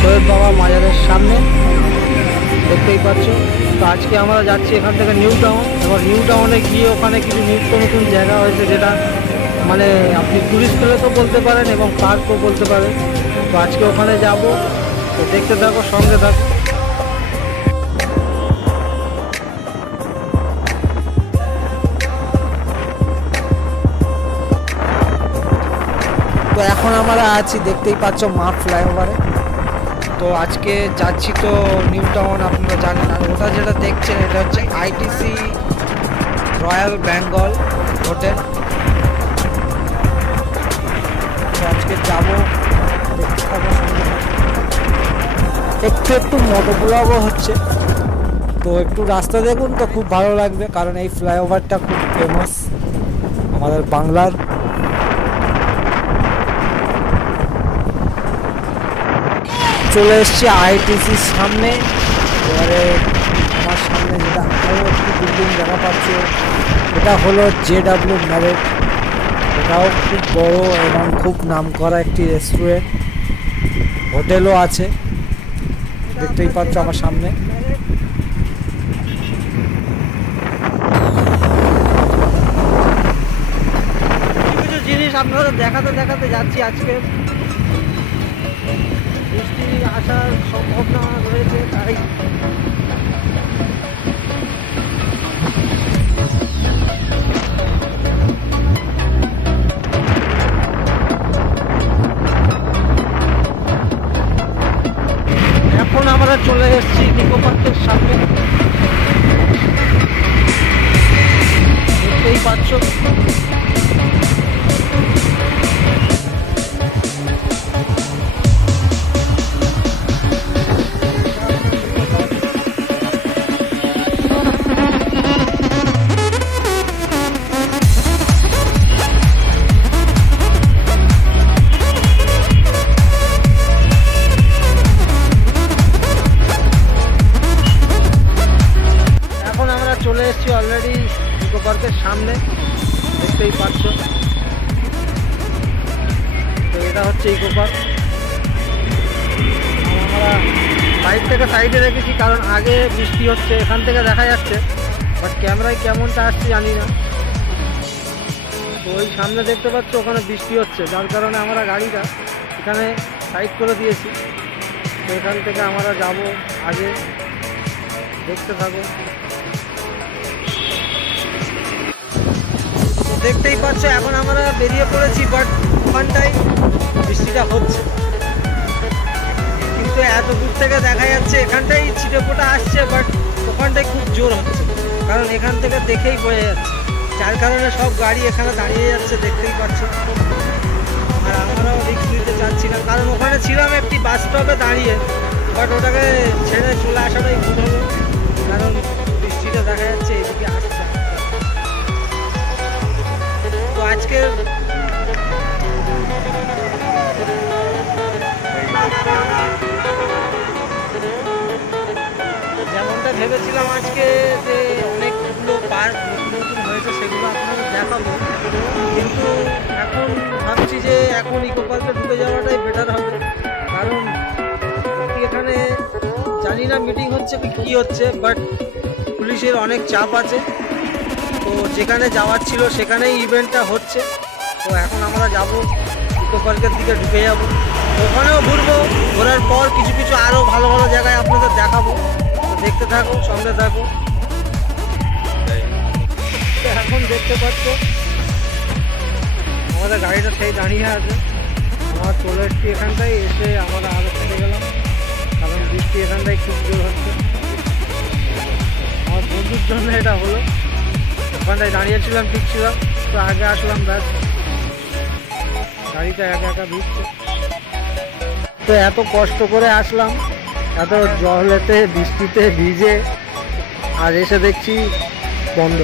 সৈয়দ বাবা মাজারের সামনে, দেখতেই পাচ্ছ। তো আজকে আমরা যাচ্ছি এখান থেকে নিউ টাউন। এবার নিউ টাউনে গিয়ে ওখানে কিছু নিত্য নতুন জায়গা হয়েছে, যেটা মানে আপনি টুরিস্ট প্লেসও বলতে পারেন এবং পার্কও বলতে পারেন। তো আজকে ওখানে যাব, তো দেখতে থাকো, সঙ্গে থাকো। তো এখন আমরা আছি, দেখতেই পাচ্ছ, মা ফ্লাইওভারে। তো আজকে যাচ্ছি তো নিউ টাউন, আপনারা জানেন। আর ওটা যেটা দেখছেন এটা হচ্ছে আইটিসি রয়্যাল বেঙ্গল হোটেল। তো আজকে যাবো, দেখতে থাকবো, একটু একটু মোটো ব্লগও হচ্ছে। তো একটু রাস্তা দেখুন, তো খুব ভালো লাগবে, কারণ এই ফ্লাইওভারটা খুব ফেমাস আমাদের বাংলার। চলে এসছি আইটিসির সামনে। এবারে আমার সামনে যেটা আরও একটি বিল্ডিং দেখা পাচ্ছে, এটা হলো JW ম্যারেট। এটাও খুব বড় এবং খুব নামকরা একটি রেস্টুরেন্ট, হোটেলও আছে, দেখতেই পাচ্ছ আমার সামনে। কিছু জিনিস আপনাদের দেখাতে দেখাতে যাচ্ছি। আজকে বৃষ্টি আসার সম্ভাবনা রয়েছে, তাই এখন আমরা চলে এসেছি নিকো পার্কের সামনে, দেখতেই পাচ্ছ। চলে এসেছি অলরেডি ইকো পার্কের সামনে, দেখতেই পাচ্ছ। তো এটা হচ্ছে ইকো পার্ক। আমরা সাইড থেকে সাইডে রেখেছি, কারণ আগে বৃষ্টি হচ্ছে, এখান থেকে দেখা যাচ্ছে, বাট ক্যামেরায় কেমনটা আসছে জানি না। তো ওই সামনে দেখতে পাচ্ছ, ওখানে বৃষ্টি হচ্ছে, যার কারণে আমরা গাড়িটা এখানে সাইড করে দিয়েছি। তো এখান থেকে আমরা যাব আগে, দেখতে থাকো। দেখতেই পাচ্ছ এখন আমরা বেরিয়ে পড়েছি, বাট ওখানটাই বৃষ্টিটা হচ্ছে, কিন্তু এত দূর থেকে দেখা যাচ্ছে এখানটাই ছিটেফোঁটা আসছে, বাট ওখানটাই খুব জোর হচ্ছে, কারণ এখান থেকে দেখেই বোঝা যাচ্ছে, যার কারণে সব গাড়ি এখানে দাঁড়িয়ে যাচ্ছে, দেখতেই পাচ্ছ। আর আমরাও রিস্ক নিতে চাচ্ছিলাম, কারণ ওখানে ছিলাম একটি বাস স্টপে দাঁড়িয়ে, বাট ওটাকে ছেড়ে চলে আসাটাই ভুল হলো, কারণ বৃষ্টিটা দেখা যাচ্ছে এদিকে আসছে। তো আজকে যেমনটা ভেবেছিলাম আজকে যে অনেকগুলো পার্ক নতুন হয়েছে, সেগুলো আপনাদের দেখাবো, কিন্তু এখন ভাবছি যে এখন ইকো পার্কে ঢুকে যাওয়াটাই বেটার হবে, কারণ এখানে জানি না মিটিং হচ্ছে কি হচ্ছে, বাট পুলিশের অনেক চাপ আছে। তো যেখানে যাওয়ার ছিল সেখানেই ইভেন্টটা হচ্ছে। তো এখন আমরা যাব ইকো পার্কের দিকে, ঢুকে যাব, ওখানেও ঘুরবো, ঘোরার পর কিছু কিছু আরও ভালো ভালো জায়গায় আপনাদের দেখাবো। তো দেখতে থাকো, সঙ্গে থাকো। এখন দেখতে পাচ্ছ আমাদের গাড়িটা সেই দাঁড়িয়ে আছে, আমার চলে এসছি এখানটায়, এসে আমরা আরও থেকে গেলাম, কারণ বৃষ্টি এখানটায় খুব জোর হচ্ছে। আমার বন্ধুর জন্য এটা হলো, ওখানটায় দাঁড়িয়েছিলাম, ঠিক ছিলাম, তো আগে আসলাম, ব্যাস গাড়িটা একা একা ভিজছে। তো এত কষ্ট করে আসলাম, এত জলেতে বৃষ্টিতে ভিজে, আর এসে দেখছি বন্ধ।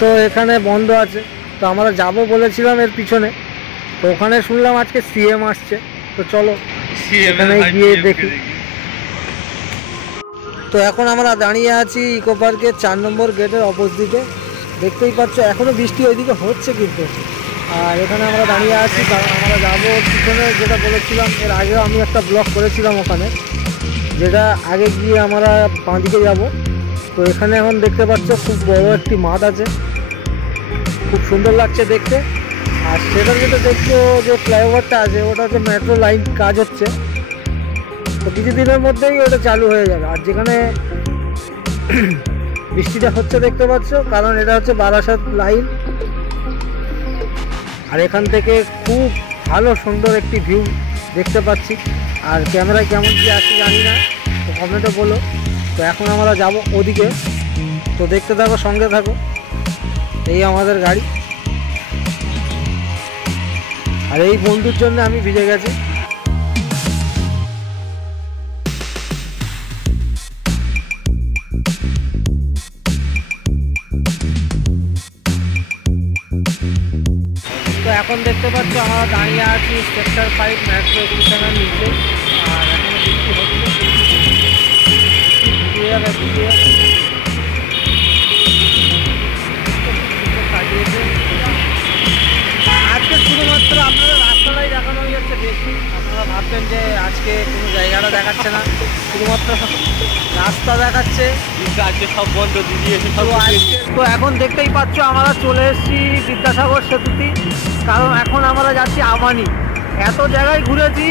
তো এখানে বন্ধ আছে, তো আমরা যাব বলেছিলাম এর পিছনে, তো ওখানে শুনলাম আজকে CM আসছে, তো চলো এখানে গিয়ে দেখি। তো এখন আমরা দাঁড়িয়ে আছি ইকো পার্কের 4 নম্বর গেটের অপোজিটে, দেখতেই পাচ্ছ এখনো বৃষ্টি ওইদিকে হচ্ছে, কিন্তু আর এখানে আমরা দাঁড়িয়ে আছি কারণ আমরা যাবো পিছনে, যেটা বলেছিলাম এর আগেও আমি একটা ব্লগ করেছিলাম ওখানে, যেটা আগে গিয়ে আমরা বাঁদিকে যাব। তো এখানে এখন দেখতে পাচ্ছ খুব বড় একটি মাঠ আছে, খুব সুন্দর লাগছে দেখতে। আর সেটা যেটা দেখছো যে ফ্লাইওভারটা আছে ওটা হচ্ছে মেট্রো লাইন কাজ হচ্ছে, তো কিছুদিনের মধ্যেই ওটা চালু হয়ে যাবে। আর যেখানে বৃষ্টিটা হচ্ছে দেখতে পাচ্ছ, কারণ এটা হচ্ছে বারাসাত লাইন। আর এখান থেকে খুব ভালো সুন্দর একটি ভিউ দেখতে পাচ্ছি। আর ক্যামেরায় কেমন কি আছে জানি না, তো কমেন্টে বলো। তো এখন আমরা যাব ওদিকে, তো দেখতে থাকো, সঙ্গে থাকো। এই আমাদের গাড়ি, আর এই বন্ধুর জন্য আমি ভিজে গেছি। তো এখন দেখতে পাচ্ছ আমরা দাঁড়িয়ে আছি সেক্টর 5 মেট্রো স্টেশনের নিচে। আর এখনো বৃষ্টি হচ্ছে, কাটিয়েছে। আজকে শুধুমাত্র আপনারা রাস্তাটাই দেখানো হয়ে যাচ্ছে বেশি। আপনারা ভাবছেন যে আজকে কোনো জায়গাটা দেখাচ্ছে না, শুধুমাত্র রাস্তা দেখাচ্ছে। আজকে সব বন্ধ দিদি এসে সব তো এখন দেখতেই পাচ্ছ আমরা চলে এসেছি বিদ্যাসাগর সেতুতে, কারণ এখন আমরা যাচ্ছি আমানি। এত জায়গায় ঘুরেছি,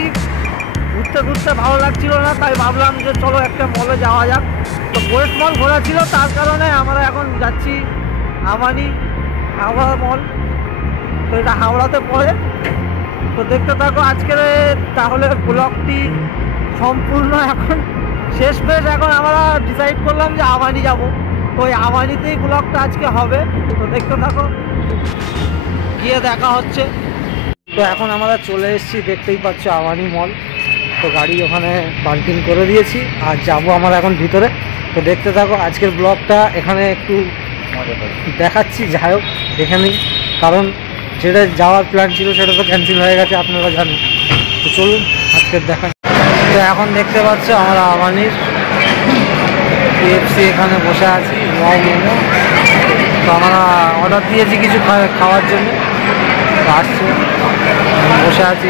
ঘুরতে ঘুরতে ভালো লাগছিল না, তাই ভাবলাম যে চলো একটা মলে যাওয়া যাক। তো ওয়েস্ট মল ঘোরা ছিল, তার কারণে আমরা এখন যাচ্ছি আমানি হাওড়া মল। তো এটা হাওড়াতে পড়ে। তো দেখতে থাকো আজকের তাহলে ব্লগটি সম্পূর্ণ। এখন শেষ পেশ, এখন আমরা ডিসাইড করলাম যে আমানি যাব, তো ওই আমানিতেই ব্লগটা আজকে হবে। তো দেখতে থাকো, গিয়ে দেখা হচ্ছে। তো এখন আমরা চলে এসেছি, দেখতেই পাচ্ছ আমানি মল। তো গাড়ি ওখানে পার্কিং করে দিয়েছি, আর যাবো আমরা এখন ভিতরে। তো দেখতে থাকো আজকের ব্লগটা, এখানে একটু দেখাচ্ছি। যাই হোক দেখে নিই, কারণ যেটা যাওয়ার প্ল্যান ছিল সেটা তো ক্যান্সেল হয়ে গেছে, আপনারা জানেন। তো চলুন আজকের দেখা। তো এখন দেখতে পাচ্ছ আমরা আমানির KFC এখানে বসে আছি, ওয়াও মোমো। তো আমরা অর্ডার দিয়েছি কিছু খাওয়ার জন্য, আসছে, বসে আছি।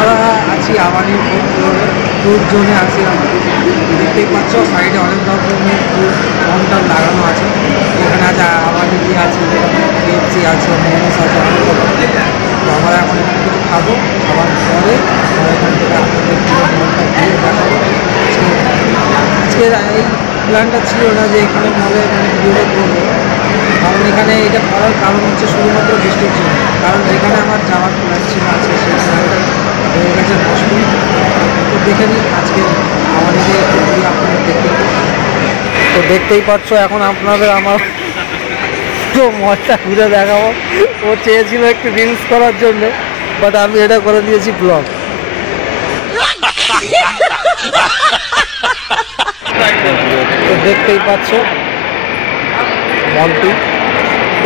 আমরা আছি আমানি ফুড জোনে আছি আমরা। দেখতেই পাচ্ছ সাইডে অনেক রকমের ফুড কাউন্টার লাগানো আছে। এখানে আছে আমানি কি আছে, KFC আছে, মোমোস আছে, অনেক রকম। তো আমরা এখন এখানে কিছু খাবো, খাবার পরে আমরা এখান থেকে আপনাদের মলটা ঘুরে দেখাবো। আজকে এই প্ল্যানটা ছিল না যে এখানে মলে মানে ভিডিওটা করবো, কারণ এখানে এটা করার কারণ হচ্ছে শুধুমাত্র বৃষ্টির জন্য। কারণ যেখানে আমার যাওয়ার প্ল্যান ছিল আছে সেই প্ল্যানটা হয়ে গেছে নষ্ট। তো দেখে নিই আজকে আমাদের আপনাদের দেখতে। তো দেখতেই পাচ্ছ এখন আপনাদের আমার তো মজটা ঘুরে দেখাবো। ও চেয়েছিল একটু রিলস করার জন্য, বাট আমি এটা করে দিয়েছি ব্লগ। তো দেখতেই পাচ্ছ মলটি,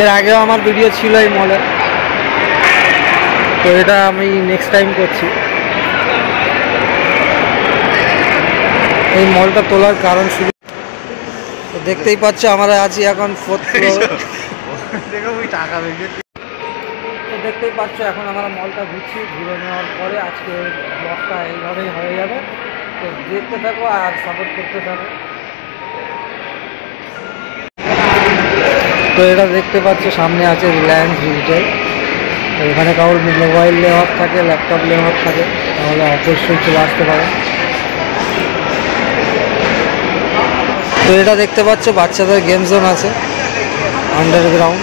এর আগেও আমার ভিডিও ছিল এই মলে, তো এটা আমি নেক্সট টাইম করছি। এই মলটা তোলার কারণ শুধু, তো দেখতেই পাচ্ছ আমরা আছি এখন 4th ফ্লোর। তো দেখতেই পাচ্ছ এখন আমরা মলটা ঘুরছি, ঘুরে নেওয়ার পরে আজকে ব্লগটা এইভাবেই হয়ে যাবে। তো দেখতে থাকো আর সাপোর্ট করতে থাকো। তো এটা দেখতে পাচ্ছ সামনে আছে রিলায়েন্স ডিজিটাল। এখানে কারোর মোবাইল নেওয়ার থাকে, ল্যাপটপ নেওয়ার থাকে, তাহলে অবশ্যই চলে আসতে পারে। তো এটা দেখতে পাচ্ছ বাচ্চাদের গেম জোন আছে, আন্ডারগ্রাউন্ড।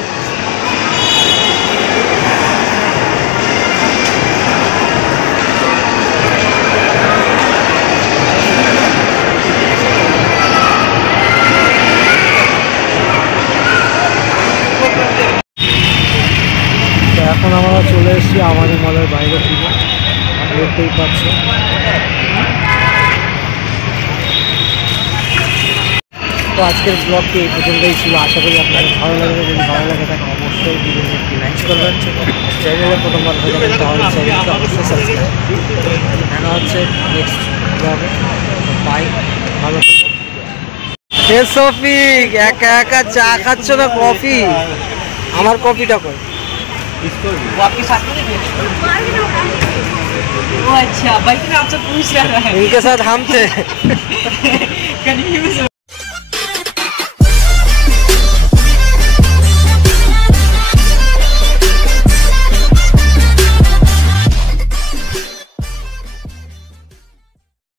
এখন আমরা চলে এসেছি আমানি মলের বাইরের দিকে, দেখতেই পাচ্ছ। তো আজকের ব্লগটি এই পর্যন্তই ছিল, আশা করি আপনাদের ভালো লাগবে। যদি ভালো লাগে থাকে অবশ্যই ভিডিওটি একটি লাইক করবেন, চ্যানেলে প্রথমবার হয়ে যাবেন তাহলে চ্যানেলটা অবশ্যই সাবস্ক্রাইব। দেখা হচ্ছে নেক্সট ব্লগে, বাই, ভালো থাকবেন। হে শফিক, একা একা চা খাচ্ছ না কফি? আমার কফিটা কই? इसको भी। वो आपके साथ में नहीं वो अच्छा भाई आपसे पूछ रहा है इनके साथ हम थे कंफ्यूज